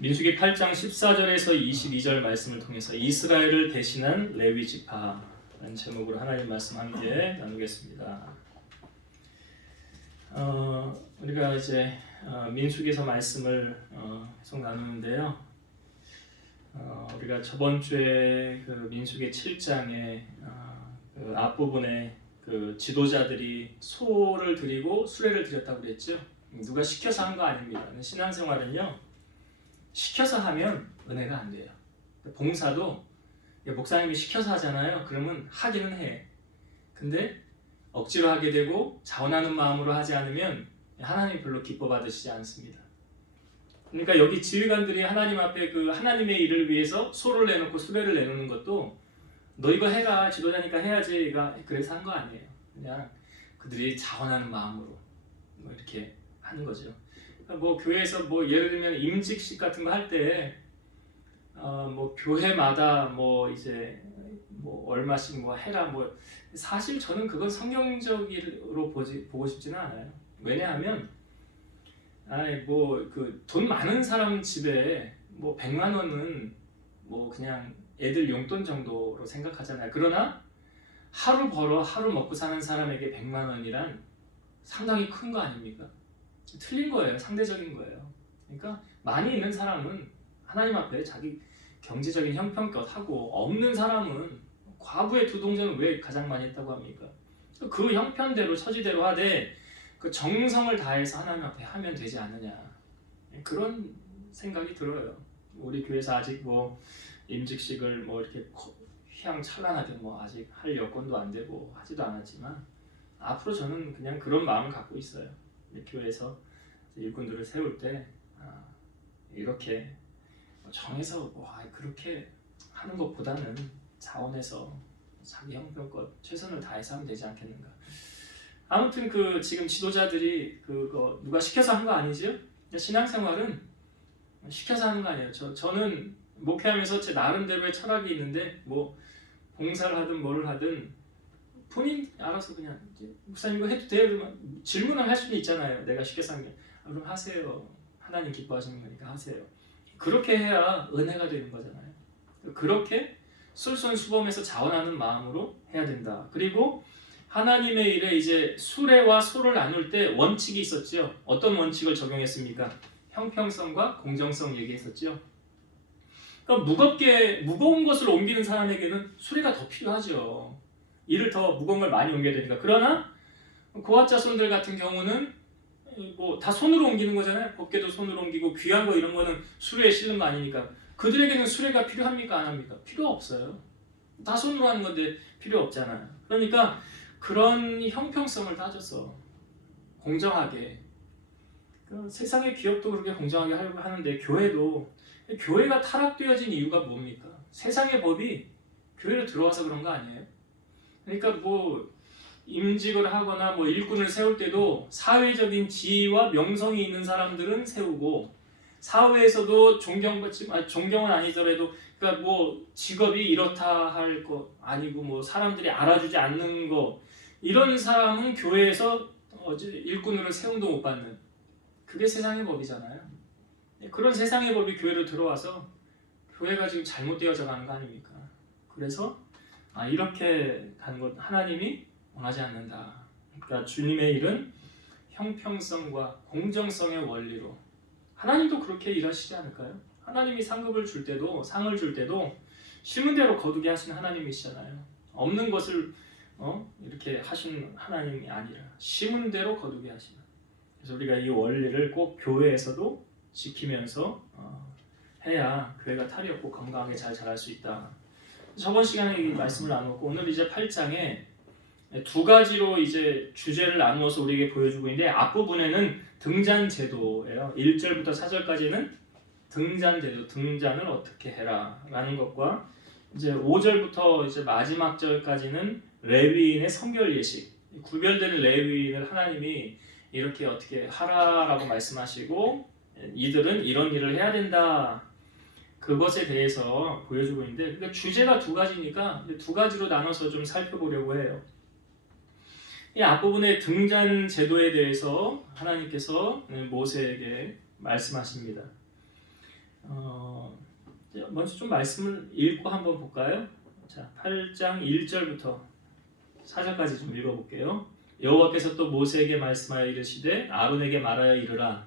민수기 8장 14절에서 22절 말씀을 통해서 이스라엘을 대신한 레위 지파라는 제목으로 하나님 말씀 함께 나누겠습니다. 우리가 이제 민수기에서 말씀을 계속 나누는데요. 우리가 저번 주에 그 민수기 7장에 그 앞부분에 그 지도자들이 소를 드리고 수레를 드렸다고 그랬죠. 누가 시켜서 한 거 아닙니다. 신앙생활은요, 시켜서 하면 은혜가 안 돼요. 봉사도 목사님이 시켜서 하잖아요. 그러면 하기는 해. 근데 억지로 하게 되고 자원하는 마음으로 하지 않으면 하나님 별로 기뻐 받으시지 않습니다. 그러니까 여기 지휘관들이 하나님 앞에 그 하나님의 일을 위해서 소를 내놓고 수레를 내놓는 것도 너 이거 해라, 지도자니까 해야지, 그래서 한 거 아니에요. 그냥 그들이 자원하는 마음으로 뭐 이렇게 하는 거죠. 뭐 교회에서 뭐 예를 들면 임직식 같은 거 할 때 뭐 교회마다 뭐 이제 뭐 얼마씩 뭐 해라, 뭐 사실 저는 그건 성경적으로 보고 싶지는 않아요. 왜냐하면 뭐 그 돈 많은 사람 집에 뭐 100만 원은 뭐 그냥 애들 용돈 정도로 생각하잖아요. 그러나 하루 벌어 하루 먹고 사는 사람에게 100만 원이란 상당히 큰 거 아닙니까? 틀린 거예요. 상대적인 거예요. 그러니까 많이 있는 사람은 하나님 앞에 자기 경제적인 형편껏 하고, 없는 사람은 과부의 두 동전을 왜 가장 많이 했다고 합니까? 그 형편대로 처지대로 하되 그 정성을 다해서 하나님 앞에 하면 되지 않느냐, 그런 생각이 들어요. 우리 교회에서 아직 뭐 임직식을 뭐 이렇게 휘황찬란하게 뭐 아직 할 여건도 안 되고 하지도 않았지만 앞으로 저는 그냥 그런 마음을 갖고 있어요. 교회에서 일꾼들을 세울 때 이렇게 정해서 그렇게 하는 것보다는 자원해서 자기 형편껏 최선을 다해서 하면 되지 않겠는가. 아무튼 그 지금 지도자들이 그거 누가 시켜서 한 거 아니죠? 신앙생활은 시켜서 하는 거 아니에요. 저는 목회하면서 제 나름대로의 철학이 있는데 뭐 봉사를 하든 뭐를 하든 본인 알아서 그냥 목사님 이거 해도 돼요? 그러면 질문을 할 수는 있잖아요. 내가 시켜서 한 게. 그럼 하세요. 하나님 기뻐하시는 거니까 하세요. 그렇게 해야 은혜가 되는 거잖아요. 그렇게 솔선수범해서 자원하는 마음으로 해야 된다. 그리고 하나님의 일에 이제 수레와 소를 나눌 때 원칙이 있었죠. 어떤 원칙을 적용했습니까? 형평성과 공정성 얘기했었죠. 그러니까 무거운 것을 옮기는 사람에게는 수레가 더 필요하죠. 일을 더 무거운 걸 많이 옮겨야 되니까. 그러나 고아 자손들 같은 경우는 뭐 다 손으로 옮기는 거잖아요. 법궤도 손으로 옮기고 귀한 거 이런 거는 수레에 실는 거 아니니까. 그들에게는 수레가 필요합니까? 안 합니까? 필요 없어요. 다 손으로 하는 건데 필요 없잖아요. 그러니까 그런 형평성을 따져서 공정하게, 세상의 기업도 그렇게 공정하게 하려고 하는데 교회가 타락되어진 이유가 뭡니까? 세상의 법이 교회로 들어와서 그런 거 아니에요? 그러니까 뭐 임직을 하거나 뭐 일꾼을 세울 때도 사회적인 지위와 명성이 있는 사람들은 세우고, 사회에서도 존경은 아니더라도 그러니까 뭐 직업이 이렇다 할 거 아니고 뭐 사람들이 알아주지 않는 거, 이런 사람은 교회에서 일꾼으로 세움도 못 받는, 그게 세상의 법이잖아요. 그런 세상의 법이 교회로 들어와서 교회가 지금 잘못되어져 가는 거 아닙니까? 그래서 이렇게 가는 것 하나님이 원하지 않는다. 그러니까 주님의 일은 형평성과 공정성의 원리로, 하나님도 그렇게 일하시지 않을까요? 하나님이 상을 줄 때도 심은 대로 거두게 하신 하나님이시잖아요. 없는 것을 이렇게 하신 하나님이 아니라 심은 대로 거두게 하시는. 그래서 우리가 이 원리를 꼭 교회에서도 지키면서 해야 교회가 탈이 없고 건강하게 잘 자랄 수 있다. 저번 시간에 이 말씀을 나눴고, 오늘 이제 8장에 두 가지로 이제 주제를 나누어서 우리에게 보여주고 있는데, 앞부분에는 등잔 제도예요. 1절부터 4절까지는 등잔 제도, 등잔을 어떻게 해라 라는 것과, 이제 5절부터 이제 마지막 절까지는 레위인의 성결 예식, 구별되는 레위인을 하나님이 이렇게 어떻게 하라라고 말씀하시고 이들은 이런 일을 해야 된다, 그것에 대해서 보여주고 있는데, 그러니까 주제가 두 가지니까 두 가지로 나눠서 좀 살펴보려고 해요. 이 앞부분의 등잔 제도에 대해서 하나님께서 모세에게 말씀하십니다. 먼저 좀 말씀을 읽고 한번 볼까요? 자, 8장 1절부터 4절까지 좀 읽어볼게요. 여호와께서 또 모세에게 말씀하여 이르시되 아론에게 말하여 이르라.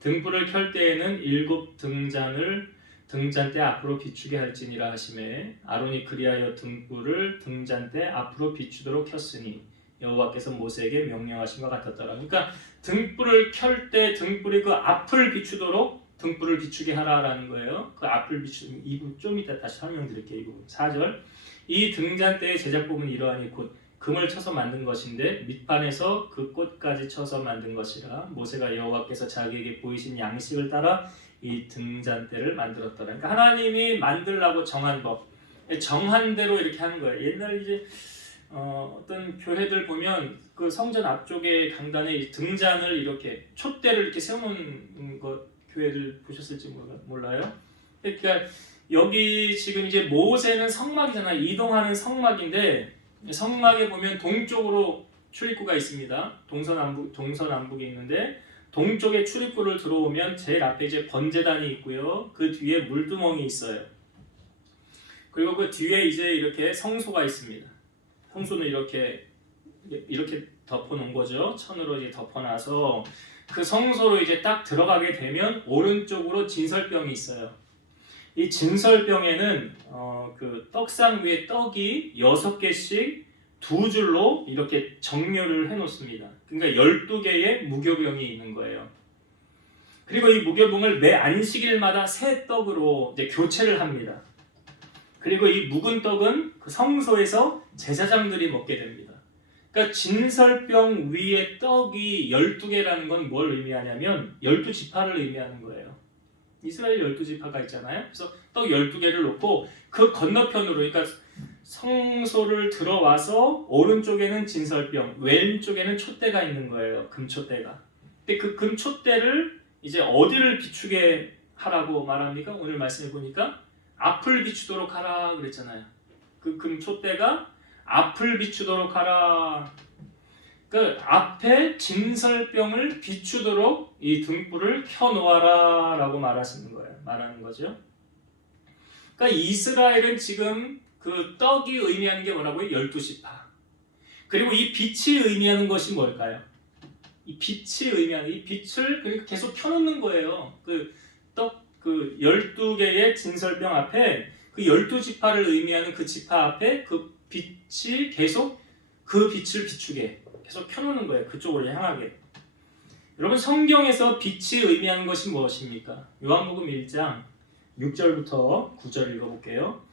등불을 켤 때에는 7 등잔을 등잔대 앞으로 비추게 할지니라 하시매 아론이 그리하여 등불을 등잔대 앞으로 비추도록 켰으니 여호와께서 모세에게 명령하신 것 같았더라. 그러니까 등불을 켤 때 등불이 그 앞을 비추도록 등불을 비추게 하라라는 거예요. 그 앞을 비추는 이 부분 좀 이따 다시 설명드릴게요. 이 부분 4절. 이 등잔대의 제작법은 이러하니 곧 금을 쳐서 만든 것인데 밑판에서 그 꽃까지 쳐서 만든 것이라. 모세가 여호와께서 자기에게 보이신 양식을 따라 이 등잔대를 만들었더라. 그러니까 하나님이 만들라고 정한 법, 정한 대로 이렇게 하는 거예요. 옛날 이제 어떤 교회들 보면 그 성전 앞쪽에 강단에 등잔을 이렇게 촛대를 이렇게 세우는 것 교회를 보셨을지 몰라요. 그러니까 여기 지금 이제 모세는 성막이잖아요. 이동하는 성막인데 성막에 보면 동쪽으로 출입구가 있습니다. 동서남북이 있는데 동쪽에 출입구를 들어오면 제일 앞에 이제 번제단이 있고요. 그 뒤에 물두멍이 있어요. 그리고 그 뒤에 이제 이렇게 성소가 있습니다. 성소는 이렇게 덮어놓은 거죠. 천으로 이제 덮어놔서 그 성소로 이제 딱 들어가게 되면 오른쪽으로 진설병이 있어요. 이 진설병에는 그 떡상 위에 떡이 6개씩 2줄로 이렇게 정렬을 해놓습니다. 그러니까 12개의 무교병이 있는 거예요. 그리고 이 무교병을 매 안식일마다 새 떡으로 이제 교체를 합니다. 그리고 이 묵은 떡은 그 성소에서 제사장들이 먹게 됩니다. 그러니까 진설병 위에 떡이 12개라는 건 뭘 의미하냐면 12지파를 의미하는 거예요. 이스라엘 12지파가 있잖아요. 그래서 떡 12개를 놓고 그 건너편으로, 그러니까 성소를 들어와서 오른쪽에는 진설병, 왼쪽에는 촛대가 있는 거예요. 금촛대가. 근데 그 금촛대를 이제 어디를 비추게 하라고 말합니까? 오늘 말씀해 보니까 앞을 비추도록 하라 그랬잖아요. 그 금촛대가 앞을 비추도록 하라. 그 앞에 진설병을 비추도록 이 등불을 켜놓아라 라고 말하는 거죠. 그러니까 이스라엘은 지금 그 떡이 의미하는 게 뭐라고요? 12지파. 그리고 이 빛이 의미하는 것이 뭘까요? 이 빛이 의미하는, 이 빛을 그러니까 계속 켜놓는 거예요. 그 12개의 진설병 앞에 그 12지파를 의미하는 그 지파 앞에 그 빛이 계속 그 빛을 비추게 계속 켜놓는 거예요. 그쪽으로 향하게. 여러분, 성경에서 빛이 의미하는 것이 무엇입니까? 요한복음 1장 6절부터 9절 읽어볼게요.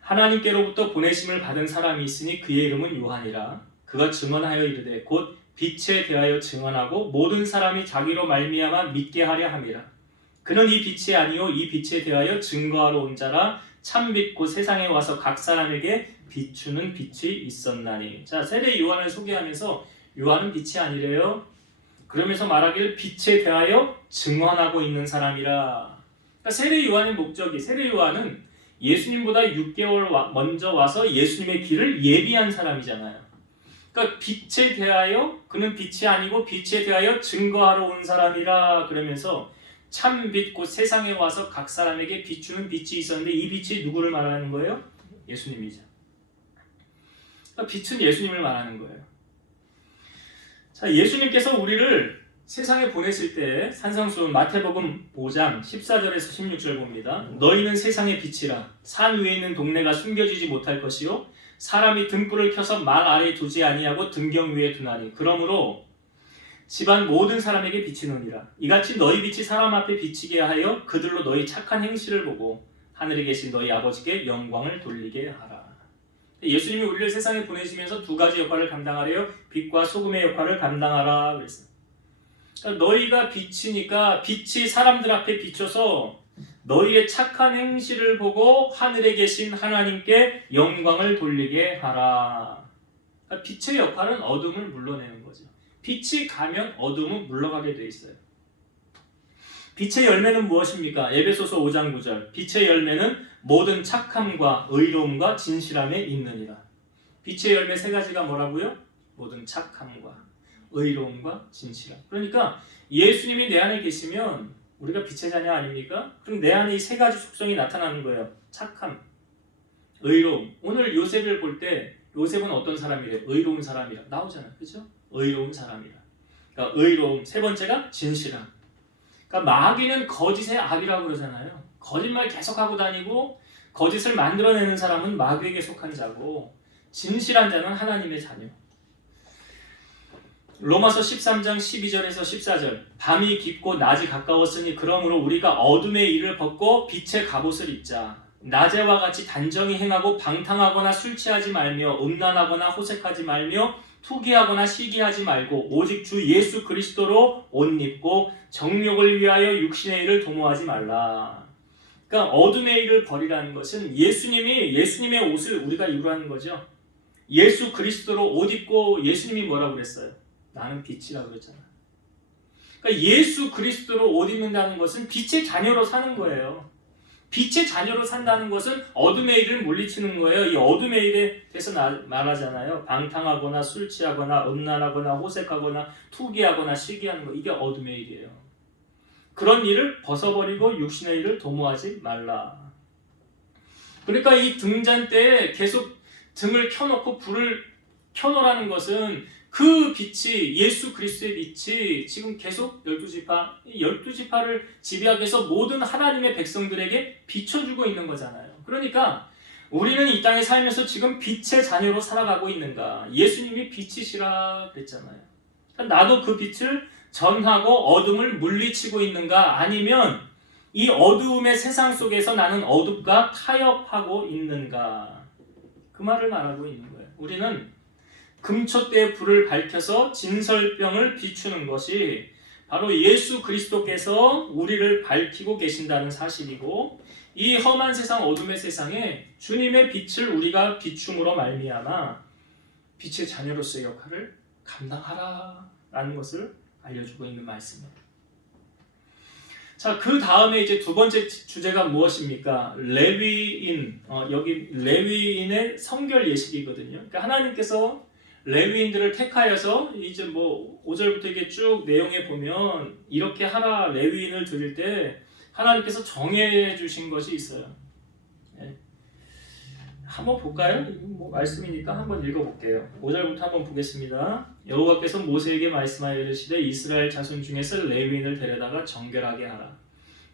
하나님께로부터 보내심을 받은 사람이 있으니 그의 이름은 요한이라. 그가 증언하여 이르되 곧 빛에 대하여 증언하고 모든 사람이 자기로 말미암아 믿게 하려 함이라. 그는 이 빛이 아니요 이 빛에 대하여 증거하러 온 자라. 참빛 곧 세상에 와서 각 사람에게 비추는 빛이 있었나니. 자, 세례 요한을 소개하면서 요한은 빛이 아니래요. 그러면서 말하기를 빛에 대하여 증언하고 있는 사람이라. 그러니까 세례 요한의 목적이, 세례 요한은 예수님보다 6개월 먼저 와서 예수님의 길을 예비한 사람이잖아요. 그러니까 빛에 대하여, 그는 빛이 아니고 빛에 대하여 증거하러 온 사람이라 그러면서 참빛 곧 세상에 와서 각 사람에게 비추는 빛이 있었는데 이 빛이 누구를 말하는 거예요? 예수님이죠. 그러니까 빛은 예수님을 말하는 거예요. 자, 예수님께서 우리를 세상에 보내실 때 산상수훈 마태복음 5장 14절에서 16절 봅니다. 너희는 세상의 빛이라. 산 위에 있는 동네가 숨겨지지 못할 것이요 사람이 등불을 켜서 말 아래에 두지 아니하고 등경 위에 두나니 그러므로 집안 모든 사람에게 비치느니라. 이같이 너희 빛이 사람 앞에 비치게 하여 그들로 너희 착한 행실을 보고 하늘에 계신 너희 아버지께 영광을 돌리게 하라. 예수님이 우리를 세상에 보내시면서 2가지 역할을 감당하래요. 빛과 소금의 역할을 감당하라 그랬어요. 그러니까 너희가 빛이니까 빛이 사람들 앞에 비춰서 너희의 착한 행실을 보고 하늘에 계신 하나님께 영광을 돌리게 하라. 그러니까 빛의 역할은 어둠을 물러내는 거죠. 빛이 가면 어둠은 물러가게 돼 있어요. 빛의 열매는 무엇입니까? 에베소서 5장 9절. 빛의 열매는 모든 착함과 의로움과 진실함에 있느니라. 빛의 열매 3가지가 뭐라고요? 모든 착함과 의로움과 진실함. 그러니까 예수님이 내 안에 계시면 우리가 빛의 자녀 아닙니까? 그럼 내 안에 이 세 가지 속성이 나타나는 거예요. 착함, 의로움. 오늘 요셉을 볼 때 요셉은 어떤 사람이래? 의로운 사람이라 나오잖아요. 그렇죠? 의로운 사람이라. 그러니까 의로움. 세 번째가 진실함. 그러니까 마귀는 거짓의 아비라고 그러잖아요. 거짓말 계속하고 다니고 거짓을 만들어내는 사람은 마귀에게 속한 자고 진실한 자는 하나님의 자녀. 로마서 13장 12절에서 14절 밤이 깊고 낮이 가까웠으니 그러므로 우리가 어둠의 일을 벗고 빛의 갑옷을 입자. 낮에와 같이 단정히 행하고 방탕하거나 술 취하지 말며 음란하거나 호색하지 말며 투기하거나 시기하지 말고 오직 주 예수 그리스도로 옷 입고 정욕을 위하여 육신의 일을 도모하지 말라. 그러니까 어둠의 일을 버리라는 것은 예수님의 옷을 우리가 입으라는 거죠. 예수 그리스도로 옷 입고 예수님이 뭐라고 그랬어요? 나는 빛이라고 그랬잖아요. 그러니까 예수 그리스도로 옷 입는다는 것은 빛의 자녀로 사는 거예요. 빛의 자녀로 산다는 것은 어둠의 일을 물리치는 거예요. 이 어둠의 일에 대해서 말하잖아요. 방탕하거나 술 취하거나 음란하거나 호색하거나 투기하거나 시기하는 거, 이게 어둠의 일이에요. 그런 일을 벗어버리고 육신의 일을 도모하지 말라. 그러니까 이 등잔 때에 계속 등을 켜놓고 불을 켜놓으라는 것은 그 빛이, 예수 그리스도의 빛이 지금 계속 12지파를 지배하기 위해서 모든 하나님의 백성들에게 비춰주고 있는 거잖아요. 그러니까 우리는 이 땅에 살면서 지금 빛의 자녀로 살아가고 있는가? 예수님이 빛이시라 그랬잖아요. 그러니까 나도 그 빛을 전하고 어둠을 물리치고 있는가? 아니면 이 어두움의 세상 속에서 나는 어둠과 타협하고 있는가? 그 말을 말하고 있는 거예요. 우리는 금초대의 불을 밝혀서 진설병을 비추는 것이 바로 예수 그리스도께서 우리를 밝히고 계신다는 사실이고, 이 험한 세상, 어둠의 세상에 주님의 빛을 우리가 비춤으로 말미암아 빛의 자녀로서의 역할을 감당하라라는 것을 알려주고 있는 말씀입니다. 자, 그 다음에 이제 두 번째 주제가 무엇입니까? 레위인, 여기 레위인의 성결 예식이거든요. 그러니까 하나님께서 레위인들을 택하여서 이제 뭐 5절부터 이게 쭉 내용에 보면 이렇게 하라, 레위인을 드릴 때 하나님께서 정해 주신 것이 있어요. 네. 한번 볼까요? 뭐 말씀이니까 한번 읽어볼게요. 5절부터 한번 보겠습니다. 여호와께서 모세에게 말씀하여 이르시되 이스라엘 자손 중에서 레위인을 데려다가 정결하게 하라.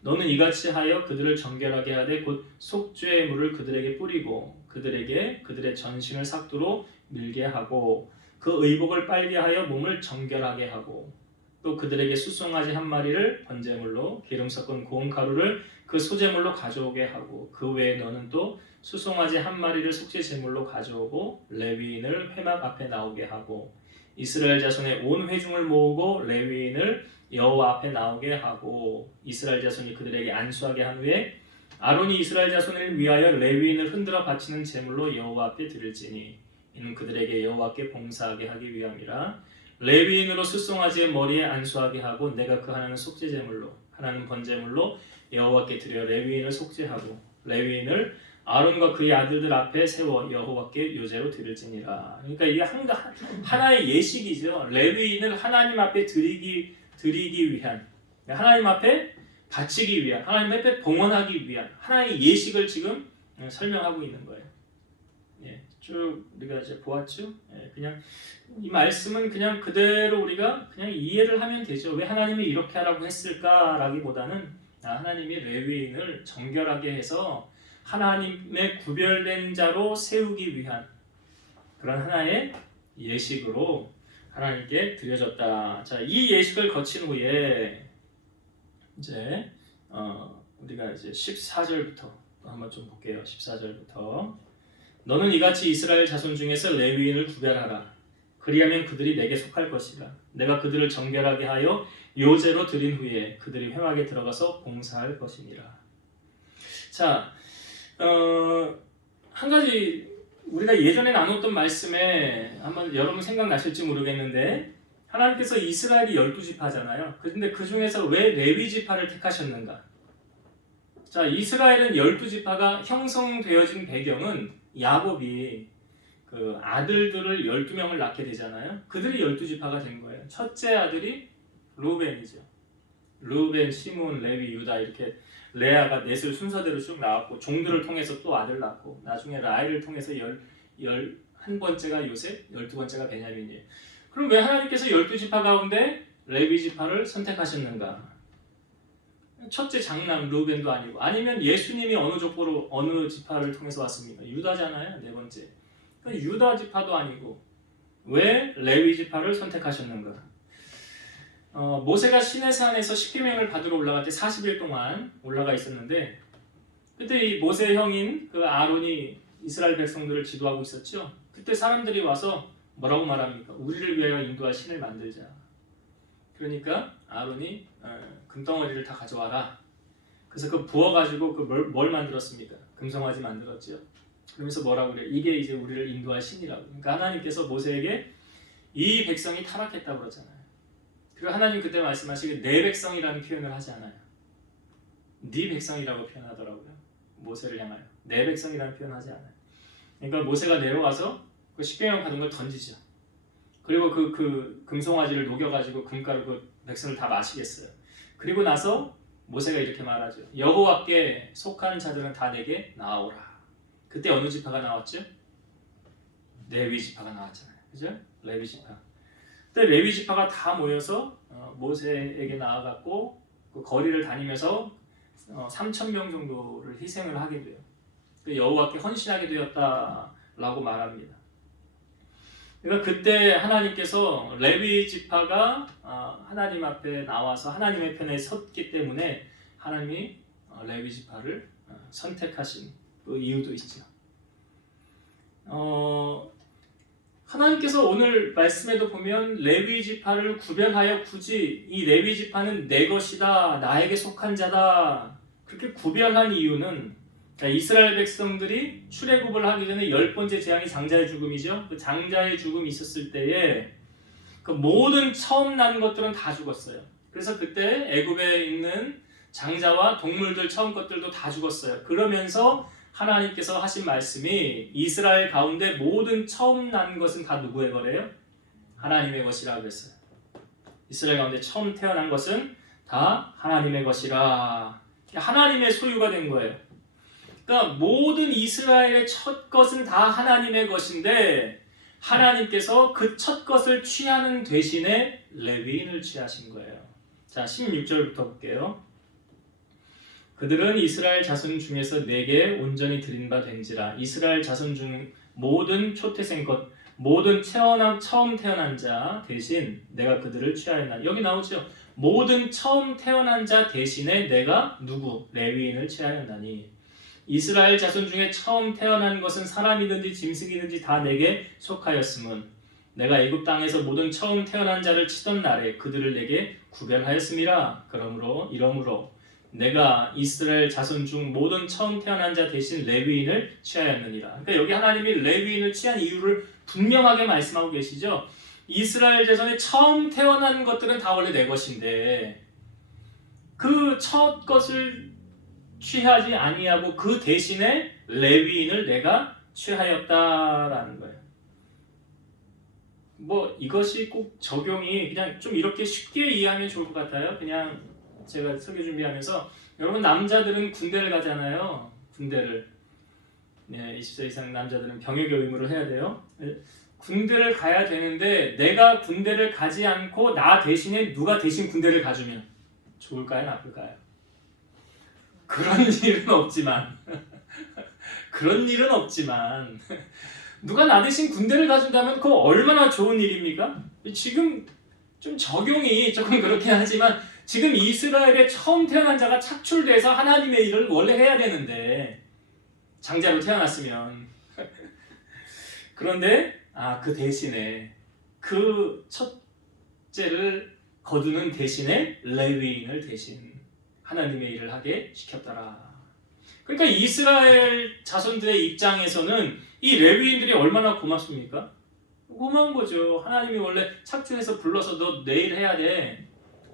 너는 이같이 하여 그들을 정결하게 하되 곧 속죄의 물을 그들에게 뿌리고 그들에게 그들의 전신을 삭두로 밀게 하고 그 의복을 빨게 하여 몸을 정결하게 하고 또 그들에게 수송아지 한 마리를 번제물로 기름 섞은 고운 가루를 그 소제물로 가져오게 하고 그 외에 너는 또 수송아지 한 마리를 속죄 제물로 가져오고 레위인을 회막 앞에 나오게 하고 이스라엘 자손의 온 회중을 모으고 레위인을 여호와 앞에 나오게 하고 이스라엘 자손이 그들에게 안수하게 한 후에 아론이 이스라엘 자손을 위하여 레위인을 흔들어 바치는 제물로 여호와 앞에 드릴지니 이는 그들에게 여호와께 봉사하게 하기 위함이라. 레위인으로 수송아지의 머리에 안수하게 하고 내가 그 하나는 속죄 제물로 하나는 번제물로 여호와께 드려 레위인을 속죄하고 레위인을 아론과 그의 아들들 앞에 세워 여호와께 요제로 드릴지니라. 그러니까 이게 하나의 예식이죠. 레위인을 하나님 앞에 드리기 위한, 하나님 앞에 바치기 위한, 하나님 앞에 봉헌하기 위한 하나의 예식을 지금 설명하고 있는 거예요. 예, 쭉 우리가 이제 보았죠. 예, 그냥 이 말씀은 그냥 그대로 우리가 그냥 이해를 하면 되죠. 왜 하나님이 이렇게 하라고 했을까라기보다는 하나님이 레위인을 정결하게 해서 하나님의 구별된 자로 세우기 위한 그런 하나의 예식으로 하나님께 드려졌다. 자, 이 예식을 거친 후에 이제 우리가 이제 14절부터 한번 좀 볼게요. 14절부터 너는 이같이 이스라엘 자손 중에서 레위인을 구별하라. 그리하면 그들이 내게 속할 것이라. 내가 그들을 정결하게 하여 요제로 드린 후에 그들이 회막에 들어가서 봉사할 것이니라. 자, 한 가지 우리가 예전에 나눴던 말씀에 한번 여러분 생각나실지 모르겠는데 하나님께서 이스라엘이 12지파잖아요. 그런데 그 중에서 왜 레위 지파를 택하셨는가? 자, 이스라엘은 12지파가 형성되어진 배경은 야곱이 그 아들들을 12명을 낳게 되잖아요. 그들이 12지파가 된 거예요. 첫째 아들이 루벤이죠. 르우벤, 시몬, 레위, 유다 이렇게 레아가 넷을 순서대로 쭉 나왔고 종들을 통해서 또 아들 낳고 나중에 라헬을 통해서 11번째가 요셉, 12번째가 베냐민이에요. 그럼 왜 하나님께서 12지파 가운데 레위 지파를 선택하셨는가? 첫째 장남 르우벤도 아니고 아니면 예수님이 어느 족보로 어느 지파를 통해서 왔습니까? 유다잖아요. 네 번째. 그러니까 유다 지파도 아니고 왜 레위 지파를 선택하셨는가? 모세가 시내산에서 십계명을 받으러 올라갈 때 40일 동안 올라가 있었는데 그때 이 모세 형인 그 아론이 이스라엘 백성들을 지도하고 있었죠. 그때 사람들이 와서 뭐라고 말합니까? 우리를 위하여 인도할 신을 만들자. 그러니까 아론이 금덩어리를 다 가져와라. 그래서 그 부어가지고 뭘 만들었습니까? 금송아지 만들었죠. 그러면서 뭐라고 그래요? 이게 이제 우리를 인도할 신이라고. 그러니까 하나님께서 모세에게 이 백성이 타락했다고 그러잖아요. 그리고 하나님 그때 말씀하시기에 내 백성이라는 표현을 하지 않아요. 네 백성이라고 표현하더라고요. 모세를 향하여 내 백성이라는 표현하지 않아요. 그러니까 모세가 내려와서 그 십계명 받은 걸 던지죠. 그리고 그 금송아지를 녹여가지고 금가루 그 백성을 다 마시겠어요. 그리고 나서 모세가 이렇게 말하죠. 여호와께 속한 자들은 다 내게 나아오라. 그때 어느 지파가 나왔죠? 레위 지파가 나왔잖아요. 그죠? 레위 지파. 그때 레위 지파가 다 모여서 모세에게 나아갔고 그 거리를 다니면서 3,000명 정도를 희생을 하게 돼요. 여호와께 헌신하게 되었다라고 말합니다. 그러니까 그때 하나님께서 레위 지파가 하나님 앞에 나와서 하나님의 편에 섰기 때문에 하나님이 레위 지파를 선택하신 그 이유도 있죠. 하나님께서 오늘 말씀에도 보면 레위 지파를 구별하여 굳이 이 레위 지파는 내 것이다, 나에게 속한 자다 그렇게 구별한 이유는 이스라엘 백성들이 출애굽을 하기 전에 10번째 재앙이 장자의 죽음이죠. 그 장자의 죽음이 있었을 때에 그 모든 처음 난 것들은 다 죽었어요. 그래서 그때 애굽에 있는 장자와 동물들 처음 것들도 다 죽었어요. 그러면서 하나님께서 하신 말씀이 이스라엘 가운데 모든 처음 난 것은 다 누구의 거래요? 하나님의 것이라고 했어요. 이스라엘 가운데 처음 태어난 것은 다 하나님의 것이라. 하나님의 소유가 된 거예요. 그러니까 모든 이스라엘의 첫 것은 다 하나님의 것인데 하나님께서 그 첫 것을 취하는 대신에 레위인을 취하신 거예요. 자, 16절부터 볼게요. 그들은 이스라엘 자손 중에서 내게 온전히 드린 바 된지라. 이스라엘 자손 중 모든 초태생 것, 모든 처음 태어난 자 대신 내가 그들을 취하였나. 여기 나오죠. 모든 처음 태어난 자 대신에 내가 누구? 레위인을 취하였나니. 이스라엘 자손 중에 처음 태어난 것은 사람이든지 짐승이든지 다 내게 속하였음은 내가 애굽 땅에서 모든 처음 태어난 자를 치던 날에 그들을 내게 구별하였음이라. 이러므로 내가 이스라엘 자손 중 모든 처음 태어난 자 대신 레위인을 취하였느니라. 그러니까 여기 하나님이 레위인을 취한 이유를 분명하게 말씀하고 계시죠. 이스라엘 자손의 처음 태어난 것들은 다 원래 내 것인데 그 첫 것을 취하지 아니하고 그 대신에 레위인을 내가 취하였다라는 거예요. 뭐 이것이 꼭 적용이 그냥 좀 이렇게 쉽게 이해하면 좋을 것 같아요. 그냥 제가 설교 준비하면서 여러분 남자들은 군대를 가잖아요. 군대를 20세 이상 남자들은 병역의 의무를 해야 돼요. 군대를 가야 되는데 내가 군대를 가지 않고 나 대신에 누가 대신 군대를 가주면 좋을까요? 나쁠까요? 그런 일은 없지만 누가 나 대신 군대를 가준다면 그거 얼마나 좋은 일입니까? 지금 좀 적용이 조금 그렇긴 하지만 지금 이스라엘의 처음 태어난 자가 착출돼서 하나님의 일을 원래 해야 되는데 장자로 태어났으면 그런데 그 대신에 그 첫째를 거두는 대신에 레위인을 대신 하나님의 일을 하게 시켰더라. 그러니까 이스라엘 자손들의 입장에서는 이 레위인들이 얼마나 고맙습니까? 고마운 거죠. 하나님이 원래 착출해서 불러서 너 내일 해야 돼.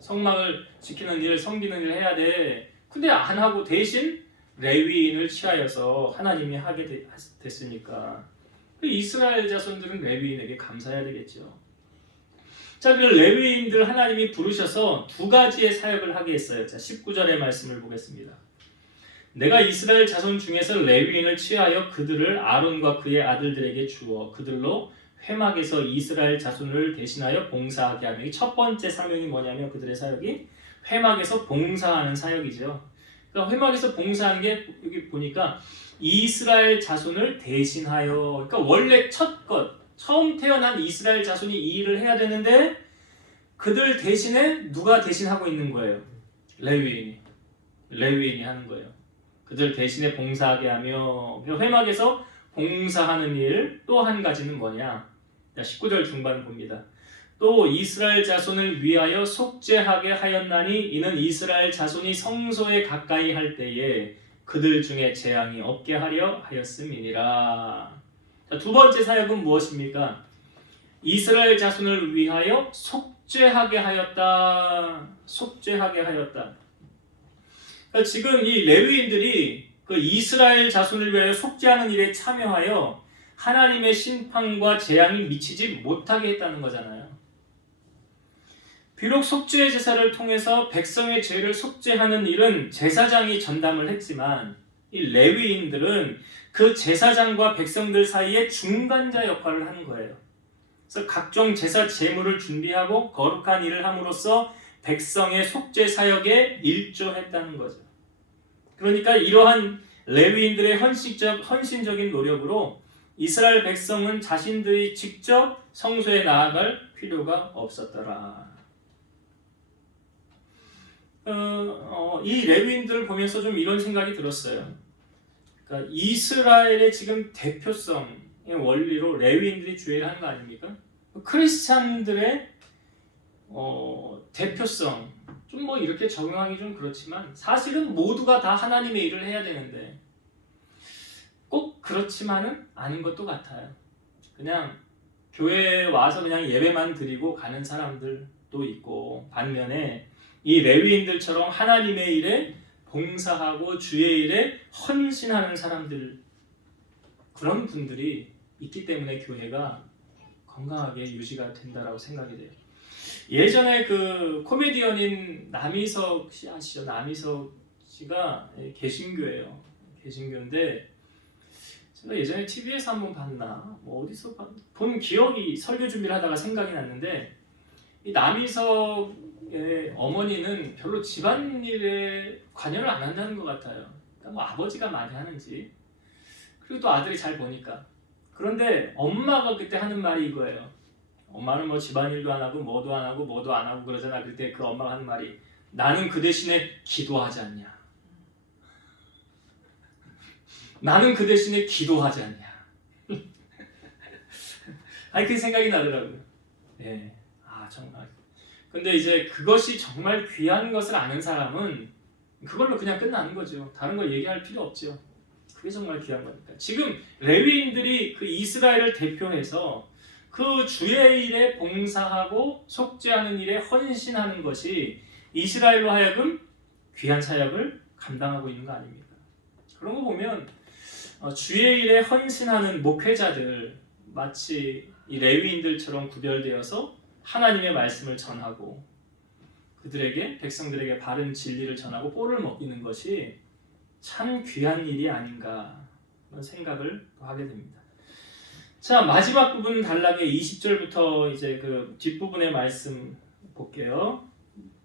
성막을 지키는 일, 섬기는 일 해야 돼. 근데 안 하고 대신 레위인을 취하여서 하나님이 하게 됐으니까 이스라엘 자손들은 레위인에게 감사해야 되겠죠. 자, 그 레위인들 하나님이 부르셔서 두 가지의 사역을 하게 했어요. 자, 19절의 말씀을 보겠습니다. 내가 이스라엘 자손 중에서 레위인을 취하여 그들을 아론과 그의 아들들에게 주어 그들로 회막에서 이스라엘 자손을 대신하여 봉사하게 하며, 이 첫 번째 사명이 뭐냐면 그들의 사역이 회막에서 봉사하는 사역이죠. 그러니까 회막에서 봉사하는 게 여기 보니까 이스라엘 자손을 대신하여, 그러니까 원래 처음 태어난 이스라엘 자손이 이 일을 해야 되는데 그들 대신에 누가 대신하고 있는 거예요? 레위인이 하는 거예요. 그들 대신에 봉사하게 하며, 회막에서 봉사하는 일 또 한 가지는 뭐냐? 19절 중반 봅니다. 또 이스라엘 자손을 위하여 속죄하게 하였나니 이는 이스라엘 자손이 성소에 가까이 할 때에 그들 중에 재앙이 없게 하려 하였음이니라. 자, 두 번째 사역은 무엇입니까? 이스라엘 자손을 위하여 속죄하게 하였다. 그러니까 지금 이 레위인들이 그 이스라엘 자손을 위하여 속죄하는 일에 참여하여 하나님의 심판과 재앙이 미치지 못하게 했다는 거잖아요. 비록 속죄의 제사를 통해서 백성의 죄를 속죄하는 일은 제사장이 전담을 했지만 이 레위인들은 그 제사장과 백성들 사이에 중간자 역할을 하는 거예요. 그래서 각종 제사 제물을 준비하고 거룩한 일을 함으로써 백성의 속죄 사역에 일조했다는 거죠. 그러니까 이러한 레위인들의 헌신적인 노력으로 이스라엘 백성은 자신들이 직접 성소에 나아갈 필요가 없었더라. 이 레위인들을 보면서 좀 이런 생각이 들었어요. 그러니까 이스라엘의 지금 대표성의 원리로 레위인들이 주의를 하는 거 아닙니까? 크리스찬들의 대표성, 좀 뭐 이렇게 적용하기 좀 그렇지만 사실은 모두가 다 하나님의 일을 해야 되는데 꼭 그렇지만은 아닌 것도 같아요. 그냥 교회에 와서 그냥 예배만 드리고 가는 사람들도 있고, 반면에 이 레위인들처럼 하나님의 일에 봉사하고 주의 일에 헌신하는 사람들, 그런 분들이 있기 때문에 교회가 건강하게 유지가 된다라고 생각이 돼요. 예전에 그 코미디언인 남희석 씨 아시죠? 남희석 씨가 개신교예요. 개신교인데 제가 예전에 TV에서 한번 봤나 뭐 어디서 본 기억이, 설교 준비를 하다가 생각이 났는데, 이 남희석의 어머니는 별로 집안일에 관여를 안 한다는 것 같아요. 그러니까 뭐 아버지가 많이 하는지, 그리고 또 아들이 잘 보니까. 그런데 엄마가 그때 하는 말이 이거예요. 엄마는 뭐 집안일도 안 하고 뭐도 안 하고 그러잖아. 그때 그 엄마가 하는 말이, 나는 그 대신에 기도하지 않냐. 나는 그 대신에 기도하지 않냐. 아니, 그 생각이 나더라고요. 예. 아, 정말. 근데 이제 그것이 정말 귀한 것을 아는 사람은 그걸로 그냥 끝나는 거죠. 다른 거 얘기할 필요 없죠. 그게 정말 귀한 거니까. 지금 레위인들이 그 이스라엘을 대표해서 그 주의 일에 봉사하고 속죄하는 일에 헌신하는 것이 이스라엘로 하여금 귀한 사역을 감당하고 있는 거 아닙니까? 그런 거 보면 주의 일에 헌신하는 목회자들, 마치 이 레위인들처럼 구별되어서 하나님의 말씀을 전하고 그들에게, 백성들에게 바른 진리를 전하고 꼴을 먹이는 것이 참 귀한 일이 아닌가 그런 생각을 하게 됩니다. 자, 마지막 부분 단락의 20절부터 이제 그 뒷부분의 말씀 볼게요.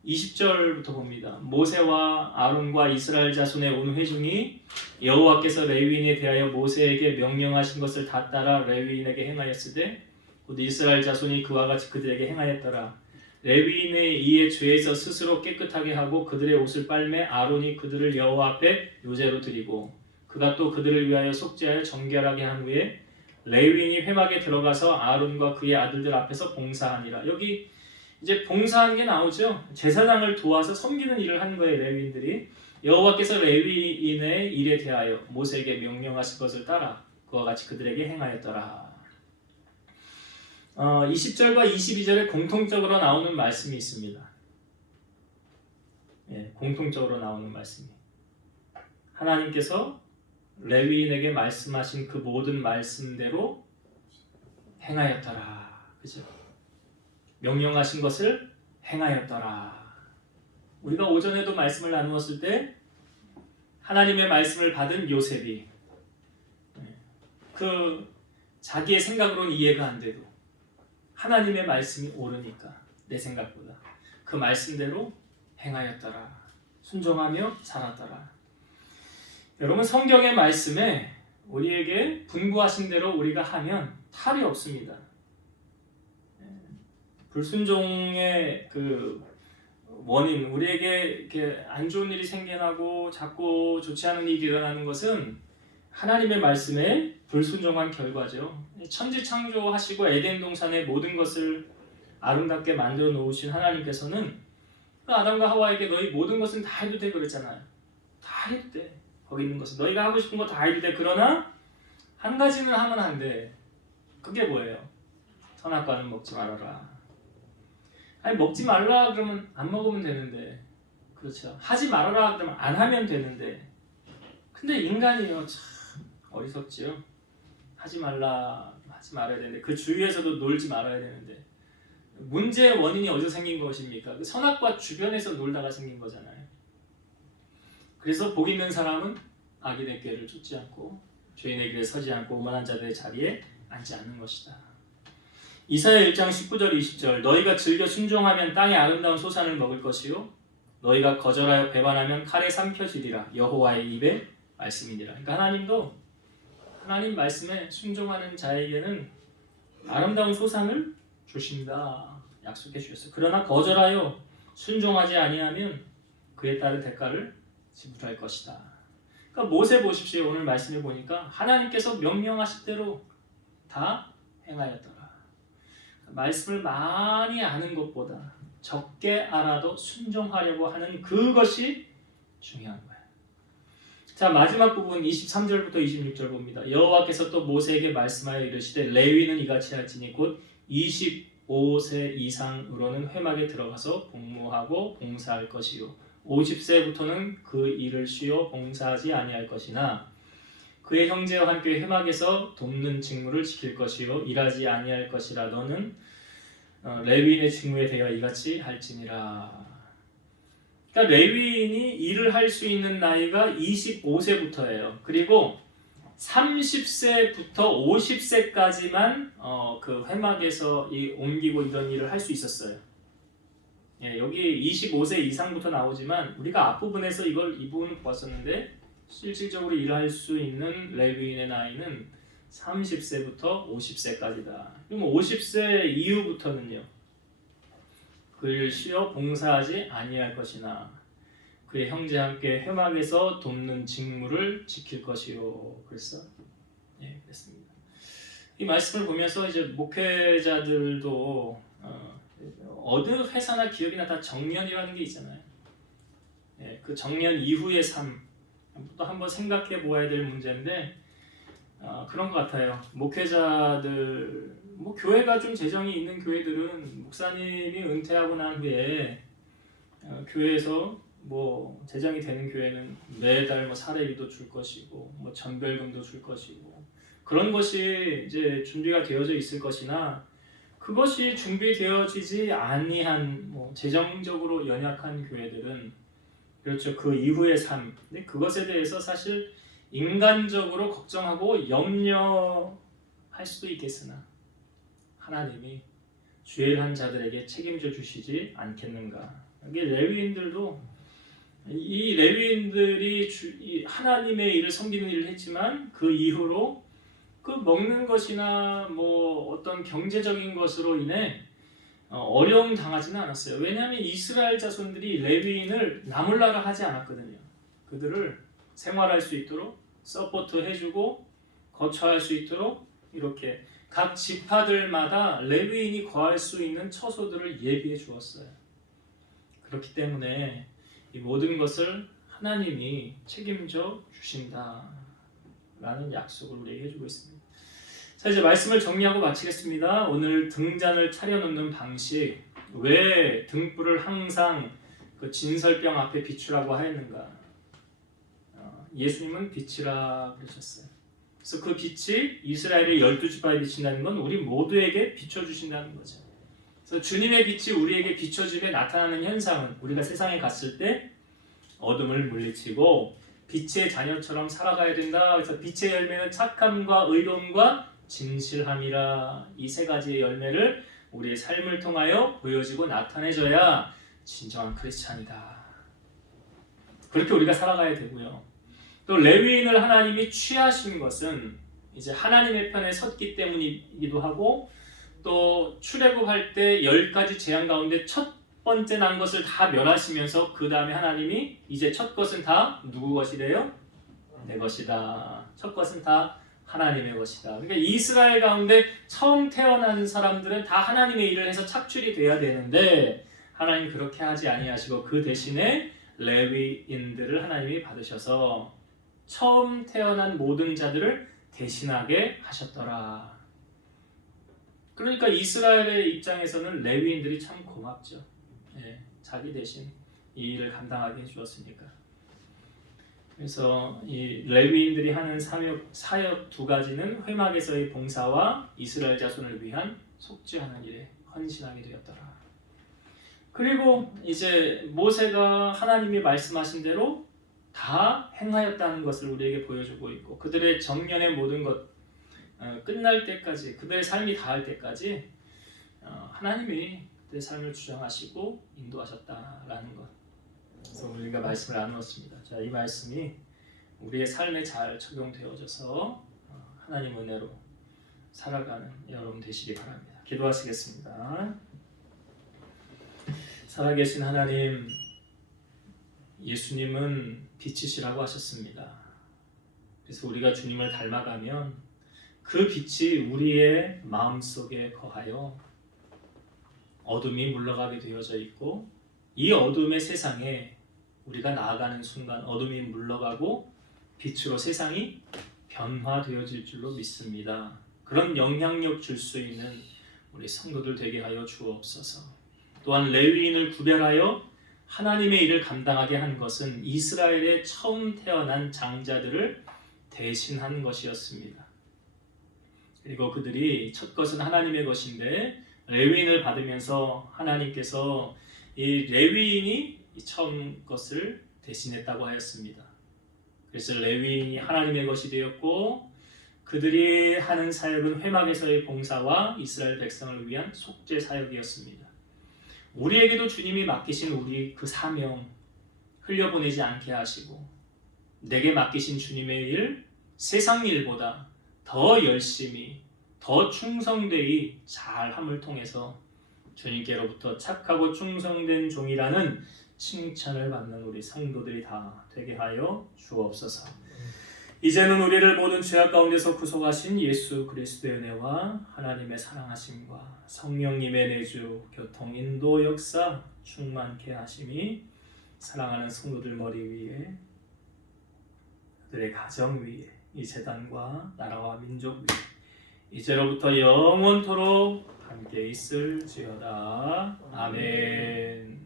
20절부터 봅니다. 모세와 아론과 이스라엘 자손의 온 회중이 여호와께서 레위인에 대하여 모세에게 명령하신 것을 다 따라 레위인에게 행하였으되 곧 이스라엘 자손이 그와 같이 그들에게 행하였더라. 레위인의 이에 죄에서 스스로 깨끗하게 하고 그들의 옷을 빨매 아론이 그들을 여호와 앞에 요제로 드리고 그가 또 그들을 위하여 속죄하여 정결하게 한 후에 레위인이 회막에 들어가서 아론과 그의 아들들 앞에서 봉사하니라. 여기 이제 봉사하는 게 나오죠. 제사장을 도와서 섬기는 일을 하는 거예요. 레위인들이. 여호와께서 레위인의 일에 대하여 모세에게 명령하신 것을 따라 그와 같이 그들에게 행하였더라. 20절과 22절에 공통적으로 나오는 말씀이 있습니다. 예, 공통적으로 나오는 말씀이. 하나님께서 레위인에게 말씀하신 그 모든 말씀대로 행하였더라. 그죠? 명령하신 것을 행하였더라. 우리가 오전에도 말씀을 나누었을 때 하나님의 말씀을 받은 요셉이 그 자기의 생각으로는 이해가 안 돼도 하나님의 말씀이 옳으니까 내 생각보다 그 말씀대로 행하였더라. 순종하며 살았더라. 여러분, 성경의 말씀에 우리에게 분부하신 대로 우리가 하면 탈이 없습니다. 불순종의 그 원인, 우리에게 이렇게 안 좋은 일이 생겨나고 자꾸 좋지 않은 일이 일어나는 것은 하나님의 말씀에 불순종한 결과죠. 천지창조하시고 에덴 동산의 모든 것을 아름답게 만들어 놓으신 하나님께서는 그 아담과 하와에게 너희 모든 것은 다 해도 돼 그랬잖아요. 다 해도 돼. 거기 있는 것은 너희가 하고 싶은 거 다 해도 돼. 그러나 한 가지는 하면 안 돼. 그게 뭐예요? 선악과는 먹지 말아라. 아니, 먹지 말라 그러면 안 먹으면 되는데, 그렇죠? 하지 말아라 그러면 안 하면 되는데, 근데 인간이요, 참 어리석지요. 하지 말라, 하지 말아야 되는데, 그 주위에서도 놀지 말아야 되는데, 문제의 원인이 어디서 생긴 것입니까? 그 선악과 주변에서 놀다가 생긴 거잖아요. 그래서 복 있는 사람은 악인의 꾀를 쫓지 않고 죄인의 길에 서지 않고 오만한 자들의 자리에 앉지 않는 것이다. 이사야 1장 19절 20절 너희가 즐겨 순종하면 땅의 아름다운 소산을 먹을 것이요 너희가 거절하여 배반하면 칼에 삼켜지리라. 여호와의 입의 말씀이니라. 그러니까 하나님도 하나님 말씀에 순종하는 자에게는 아름다운 소산을 주신다 약속해 주셨어요. 그러나 거절하여 순종하지 아니하면 그에 따른 대가를 지불할 것이다. 그러니까 모세 보십시오. 오늘 말씀해 보니까 하나님께서 명령하실 대로 다 행하였더라. 말씀을 많이 아는 것보다 적게 알아도 순종하려고 하는 그것이 중요한 거예요. 자, 마지막 부분 23절부터 26절 봅니다. 여호와께서 또 모세에게 말씀하여 이르시되 레위는 이같이 할지니 곧 25세 이상으로는 회막에 들어가서 복무하고 봉사할 것이요 50세부터는 그 일을 쉬어 봉사하지 아니할 것이나 그의 형제와 함께 회막에서 돕는 직무를 지킬 것이요 일하지 아니할 것이라. 너는 레위인의 직무에 대하여 이같이 할지니라. 그러니까 레위인이 일을 할 수 있는 나이가 25세부터예요. 그리고 30세부터 50세까지만 그 회막에서 옮기고 이런 일을 할 수 있었어요. 예, 여기 25세 이상부터 나오지만 우리가 앞부분에서 이 부분을 보았었는데 실질적으로 일할 수 있는 레위인의 나이는 30세부터 50세까지다. 그럼 50세 이후부터는요. 그를 쉬어 봉사하지 아니할 것이나 그의 형제와 함께 회막에서 돕는 직무를 지킬 것이요. 그랬어? 예, 그랬습니다. 이 말씀을 보면서 이제 목회자들도 어느 회사나 기업이나 다 정년이라는 게 있잖아요. 예, 그 정년 이후의 삶 또 한번 생각해 보아야 될 문제인데 그런 것 같아요. 목회자들, 교회가 좀 재정이 있는 교회들은 목사님이 은퇴하고 난 후에 교회에서 재정이 되는 교회는 매달 사례비도 줄 것이고 전별금도 줄 것이고 그런 것이 이제 준비가 되어져 있을 것이나 그것이 준비되어지지 아니한 재정적으로 연약한 교회들은 그렇죠. 그 이후의 삶. 근데 그것에 대해서 사실 인간적으로 걱정하고 염려할 수도 있겠으나 하나님이 주일한 자들에게 책임져 주시지 않겠는가. 이게 레위인들도 이 레위인들이 이 하나님의 일을 섬기는 일을 했지만 그 이후로 그 먹는 것이나 어떤 경제적인 것으로 인해 어려움 당하지는 않았어요. 왜냐하면 이스라엘 자손들이 레위인을 나몰라라 하지 않았거든요. 그들을 생활할 수 있도록 서포트 해주고 거처할 수 있도록 이렇게 각 지파들마다 레위인이 거할 수 있는 처소들을 예비해 주었어요. 그렇기 때문에 이 모든 것을 하나님이 책임져 주신다라는 약속을 우리에게 해주고 있습니다. 자, 이제 말씀을 정리하고 마치겠습니다. 오늘 등잔을 차려놓는 방식, 왜 등불을 항상 그 진설병 앞에 비추라고 하였는가? 예수님은 빛이라 그러셨어요. 그래서 그 빛이 이스라엘의 12지파에 비친다는 건 우리 모두에게 비춰주신다는 거죠. 그래서 주님의 빛이 우리에게 비춰짐에 나타나는 현상은 우리가 세상에 갔을 때 어둠을 물리치고 빛의 자녀처럼 살아가야 된다. 그래서 빛의 열매는 착함과 의로움과 진실함이라. 이 세 가지의 열매를 우리의 삶을 통하여 보여지고 나타내줘야 진정한 크리스찬이다. 그렇게 우리가 살아가야 되고요. 또 레위인을 하나님이 취하신 것은 이제 하나님의 편에 섰기 때문이기도 하고, 또 출애굽할 때 10가지 재앙 가운데 첫 번째 난 것을 다 멸하시면서 그 다음에 하나님이 이제 첫 것은 다 누구 것이래요? 내 것이다. 첫 것은 다 하나님의 것이다. 그러니까 이스라엘 가운데 처음 태어난 사람들은 다 하나님의 일을 해서 착출이 돼야 되는데 하나님 그렇게 하지 아니하시고 그 대신에 레위인들을 하나님이 받으셔서 처음 태어난 모든 자들을 대신하게 하셨더라. 그러니까 이스라엘의 입장에서는 레위인들이 참 고맙죠. 예, 자기 대신 이 일을 감당하게 해주었으니까. 그래서 이 레위인들이 하는 사역 두 가지는 회막에서의 봉사와 이스라엘 자손을 위한 속죄하는 일에 헌신하게 되었더라. 그리고 이제 모세가 하나님이 말씀하신 대로 다 행하였다는 것을 우리에게 보여주고 있고, 그들의 정년의 모든 것 끝날 때까지, 그들의 삶이 다할 때까지 하나님이 그들의 삶을 주장하시고 인도하셨다라는 것. 그래서 우리가 말씀을 나누었습니다. 자, 이 말씀이 우리의 삶에 잘 적용되어져서 하나님 은혜로 살아가는 여러분 되시기 바랍니다. 기도하시겠습니다. 살아계신 하나님, 예수님은 빛이시라고 하셨습니다. 그래서 우리가 주님을 닮아가면 그 빛이 우리의 마음속에 거하여 어둠이 물러가게 되어져 있고, 이 어둠의 세상에 우리가 나아가는 순간 어둠이 물러가고 빛으로 세상이 변화되어질 줄로 믿습니다. 그런 영향력 줄 수 있는 우리 성도들 되게 하여 주옵소서. 또한 레위인을 구별하여 하나님의 일을 감당하게 한 것은 이스라엘의 처음 태어난 장자들을 대신한 것이었습니다. 그리고 그들이 첫 것은 하나님의 것인데 레위인을 받으면서 하나님께서 이 레위인이 처음 것을 대신했다고 하였습니다. 그래서 레위인이 하나님의 것이 되었고, 그들이 하는 사역은 회막에서의 봉사와 이스라엘 백성을 위한 속죄 사역이었습니다. 우리에게도 주님이 맡기신 우리 그 사명 흘려보내지 않게 하시고, 내게 맡기신 주님의 일, 세상 일보다 더 열심히, 더 충성되이 잘함을 통해서 주님께로부터 착하고 충성된 종이라는 칭찬을 받는 우리 성도들이 다 되게 하여 주옵소서. 이제는 우리를 모든 죄악 가운데서 구속하신 예수 그리스도의 은혜와 하나님의 사랑하심과 성령님의 내주, 교통, 인도, 역사 충만케 하심이 사랑하는 성도들 머리 위에, 그들의 가정 위에, 이 재단과 나라와 민족 위에 이제로부터 영원토록 함께 있을지어다. 아멘.